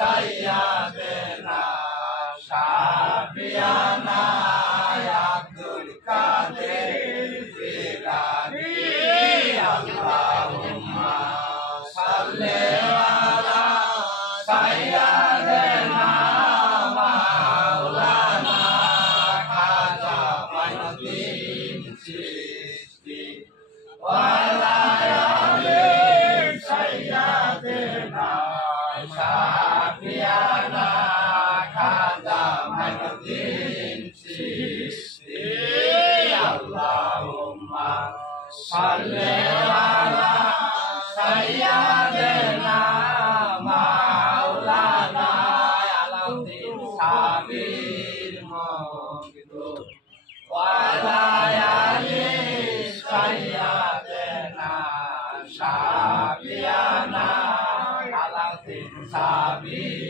Sayyidina Syafi'ana Abdul Qadir Jilani Allahumma salli ala Sayyidina Maulana Khazamanuddin Chisti wa ala ali Sayyidina Syafi'ana Khazamanuddin Chisti Allahumma salli ala Sayyidina Maulana Aladdin Sabir Mogitu wa ala ali Sayyidina Syafi'ana Aladdin Sabir